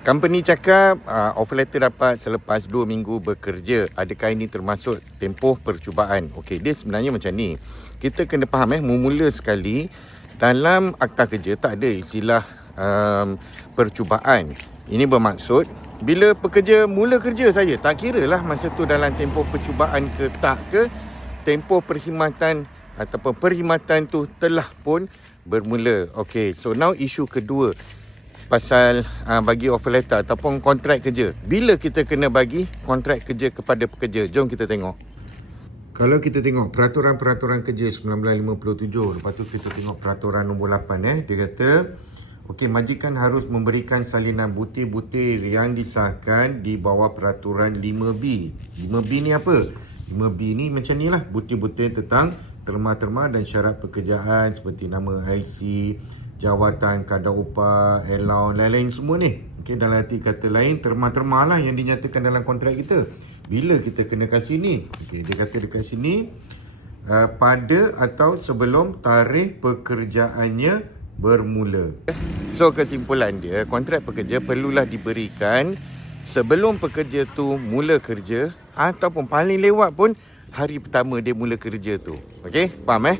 Company cakap offer letter dapat selepas 2 minggu bekerja. Adakah ini termasuk tempoh percubaan? Okey, dia sebenarnya macam ni. Kita kena faham mula sekali dalam akta kerja tak ada istilah percubaan. Ini bermaksud bila pekerja mula kerja saja, tak kira lah masa tu dalam tempoh percubaan ke tak ke, tempoh perkhidmatan ataupun perkhidmatan tu telah pun bermula. Okey, so now isu kedua pasal bagi offer letter ataupun kontrak kerja. Bila kita kena bagi kontrak kerja kepada pekerja? Jom kita tengok. Kalau kita tengok peraturan-peraturan kerja 1957, lepas tu kita tengok peraturan nombor 8 dia kata okey, majikan harus memberikan salinan butir-butir yang disahkan di bawah peraturan 5B. 5B ni apa? 5B ni macam ni lah, butir-butir tentang terma-terma dan syarat pekerjaan seperti nama IC, jawatan, kadar upah, allowance, lain-lain semua ni. Okey, dalam arti kata lain, terma-terma lah yang dinyatakan dalam kontrak kita. Bila kita kenakan sini? Okey, dia kata dekat sini pada atau sebelum tarikh pekerjaannya bermula. So kesimpulan dia, kontrak pekerja perlulah diberikan sebelum pekerja tu mula kerja ataupun paling lewat pun hari pertama dia mula kerja tu. Okey, faham